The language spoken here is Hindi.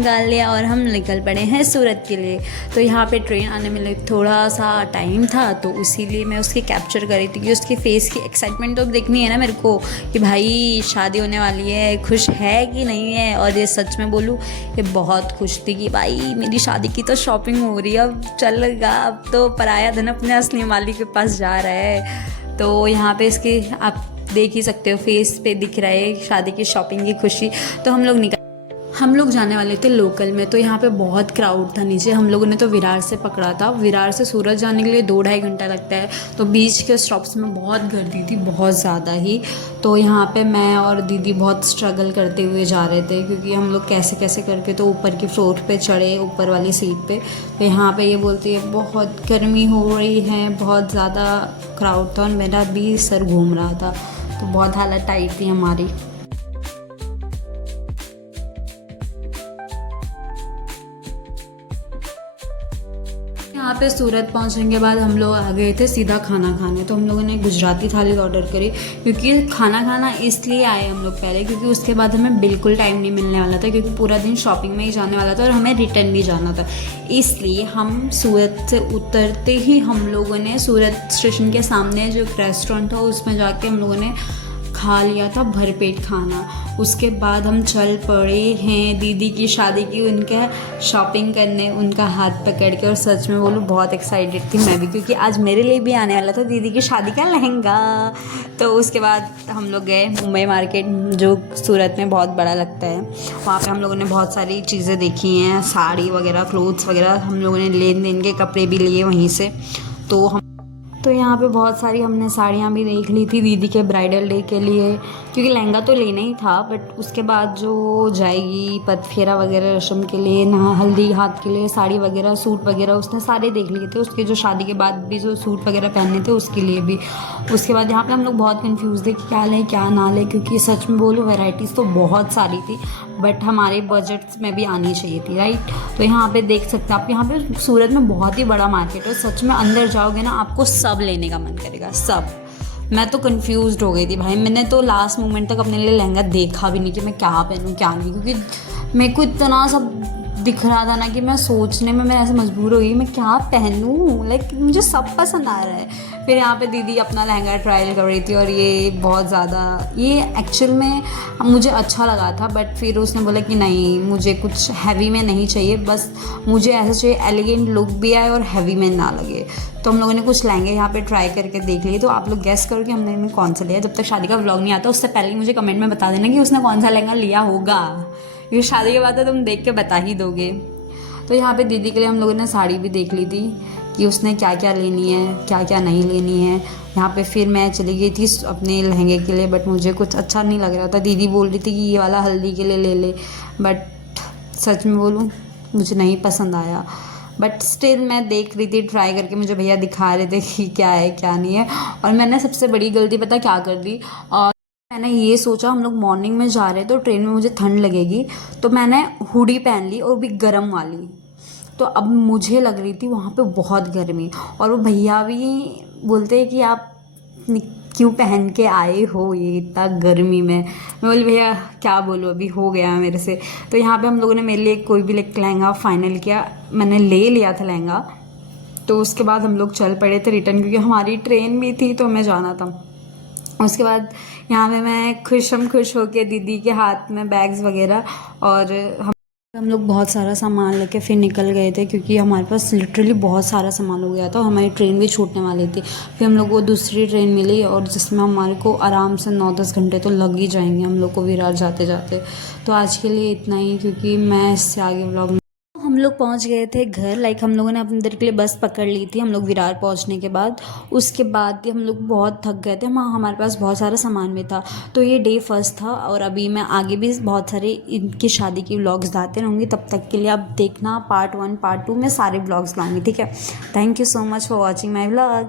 निकाल लिया और हम निकल पड़े हैं सूरत के लिए। तो यहाँ पे ट्रेन आने में थोड़ा सा टाइम था, तो इसीलिए मैं उसकी कैप्चर कर रही थी कि उसकी फ़ेस की एक्साइटमेंट तो देखनी है ना मेरे को कि भाई शादी होने वाली है, खुश है कि नहीं है। और ये सच में बोलूँ, ये बहुत खुश थी कि भाई मेरी शादी की तो शॉपिंग हो रही है, अब चलेगा, अब तो पराया धन अपने असली मालिक के पास जा रहा है। तो यहाँ पे इसकी आप देख ही सकते हो, फेस पे दिख रहा है शादी की शॉपिंग की खुशी। तो हम लोग जाने वाले थे लोकल में, तो यहाँ पे बहुत क्राउड था नीचे। हम लोगों ने तो विरार से पकड़ा था। विरार से सूरत जाने के लिए 2-2.5 घंटा लगता है। तो बीच के स्टॉप्स में बहुत गर्दी थी, बहुत ज़्यादा ही। तो यहाँ पे मैं और दीदी बहुत स्ट्रगल करते हुए जा रहे थे, क्योंकि हम लोग कैसे कैसे करके तो ऊपर की फ्लोर पे चढ़े, ऊपर वाली सीट पे। तो यहाँ पे ये बोलती है बहुत गर्मी हो रही है, बहुत ज़्यादा क्राउड था और मेरा भी सर घूम रहा था, तो बहुत हालत टाइट थी हमारी। यहाँ पे सूरत पहुँचने के बाद हम लोग आ गए थे सीधा खाना खाने। तो हम लोगों ने गुजराती थाली ऑर्डर करी, क्योंकि खाना खाना इसलिए आए हम लोग पहले, क्योंकि उसके बाद हमें बिल्कुल टाइम नहीं मिलने वाला था, क्योंकि पूरा दिन शॉपिंग में ही जाने वाला था और हमें रिटर्न भी जाना था। इसलिए हम सूरत से उतरते ही हम लोगों ने सूरत स्टेशन के सामने जो रेस्टोरेंट था उसमें जाके हम लोगों ने खा लिया था भरपेट खाना। उसके बाद हम चल पड़े हैं दीदी की शादी की उनके शॉपिंग करने, उनका हाथ पकड़ के। और सच में बोलूँ बहुत एक्साइटेड थी मैं भी, क्योंकि आज मेरे लिए भी आने वाला था दीदी की शादी का लहंगा। तो उसके बाद हम लोग गए मुंबई मार्केट, जो सूरत में बहुत बड़ा लगता है। वहाँ पे हम लोगों ने बहुत सारी चीज़ें देखी हैं, साड़ी वगैरह, क्लोथ्स वगैरह। हम लोगों ने लेन देन के कपड़े भी लिए वहीं से। तो यहाँ पे बहुत सारी हमने साड़ियाँ भी देख ली थी दीदी के ब्राइडल डे के लिए, क्योंकि लहंगा तो लेना ही था, बट उसके बाद जो जाएगी पतफेरा वगैरह रस्म के लिए, ना हल्दी हाथ के लिए साड़ी वगैरह, सूट वगैरह, उसने सारे देख लिए थे। उसके जो शादी के बाद भी जो सूट वगैरह पहनने थे उसके लिए भी। उसके बाद यहाँ पे हम लोग बहुत कंफ्यूज थे कि क्या लें क्या ना लें, क्योंकि सच में बोलूँ वैरायटीज़ तो बहुत सारी थी, बट हमारे बजट्स में भी आनी चाहिए थी, राइट। तो यहाँ पे देख सकते हैं आप, यहाँ पे सूरत में बहुत ही बड़ा मार्केट है। सच में अंदर जाओगे ना, आपको सब लेने का मन करेगा, सब। मैं तो कंफ्यूज्ड हो गई थी भाई, मैंने तो लास्ट मोमेंट तक अपने लिए लहंगा देखा भी नहीं कि मैं क्या पहनूं क्या नहीं, क्योंकि मेरे को इतना सब दिख रहा था ना कि मैं सोचने में मैं ऐसे मजबूर हो गई मैं क्या पहनूं। लाइक मुझे सब पसंद आ रहा है। फिर यहाँ पे दीदी अपना लहंगा ट्रायल कर रही थी, और ये बहुत ज़्यादा, ये एक्चुअल में मुझे अच्छा लगा था, बट फिर उसने बोला कि नहीं मुझे कुछ हैवी में नहीं चाहिए, बस मुझे ऐसा चाहिए एलिगेंट लुक भी आए और हैवी में ना लगे। तो हम लोगों ने कुछ लहंगे यहाँ पे ट्राई करके देख लिए। तो आप लोग गेस करो कि हमने कौन सा लिया। जब तक शादी का व्लॉग नहीं आता उससे पहले मुझे कमेंट में बता देना कि उसने कौन सा लहंगा लिया होगा, क्योंकि शादी के बाद तो तुम देख के बता ही दोगे। तो यहाँ पे दीदी के लिए हम लोगों ने साड़ी भी देख ली थी कि उसने क्या क्या लेनी है क्या क्या नहीं लेनी है। यहाँ पे फिर मैं चली गई थी अपने लहंगे के लिए, बट मुझे कुछ अच्छा नहीं लग रहा था। दीदी बोल रही थी कि ये वाला हल्दी के लिए ले ले, बट सच में बोलूँ मुझे नहीं पसंद आया। बट स्टिल मैं देख रही थी ट्राई करके, मुझे भैया दिखा रहे थे कि क्या है क्या नहीं है। और मैंने सबसे बड़ी गलती पता क्या कर दी, और मैंने ये सोचा हम लोग मॉर्निंग में जा रहे हैं तो ट्रेन में मुझे ठंड लगेगी, तो मैंने हुडी पहन ली, और भी गर्म वाली। तो अब मुझे लग रही थी वहाँ पे बहुत गर्मी, और वो भैया भी बोलते हैं कि आप क्यों पहन के आए हो ये इतना गर्मी में। मैं बोली भैया क्या बोलूँ, अभी हो गया मेरे से। तो यहाँ पे हम लोगों ने मेरे लिए कोई भी लहंगा फाइनल किया, मैंने ले लिया था लहंगा। तो उसके बाद हम लोग चल पड़े थे रिटर्न, क्योंकि हमारी ट्रेन भी थी तो हमें जाना था। उसके बाद यहाँ पे मैं खुश होके दीदी के हाथ में बैग्स वगैरह, और हम लोग बहुत सारा सामान लेके फिर निकल गए थे, क्योंकि हमारे पास लिटरली बहुत सारा सामान हो गया था। हमारी ट्रेन भी छूटने वाली थी। फिर हम लोग को दूसरी ट्रेन मिली, और जिसमें हमारे को आराम से 9-10 घंटे तो लग ही जाएंगे हम लोग को विरार जाते जाते। तो आज के लिए इतना ही, क्योंकि मैं इससे आगे व्लॉग। हम लोग पहुंच गए थे घर, लाइक हम लोगों ने अपने इधर के लिए बस पकड़ ली थी हम लोग विरार पहुंचने के बाद। उसके बाद हम लोग बहुत थक गए थे, हमारे पास बहुत सारा सामान भी था। तो ये डे फर्स्ट था, और अभी मैं आगे भी बहुत सारे इनकी शादी की व्लॉग्स लाते रहूँगी। तब तक के लिए आप देखना पार्ट 1 पार्ट 2 में सारे व्लॉग्स लाऊंगी, ठीक है। Thank you so much for watching my vlog.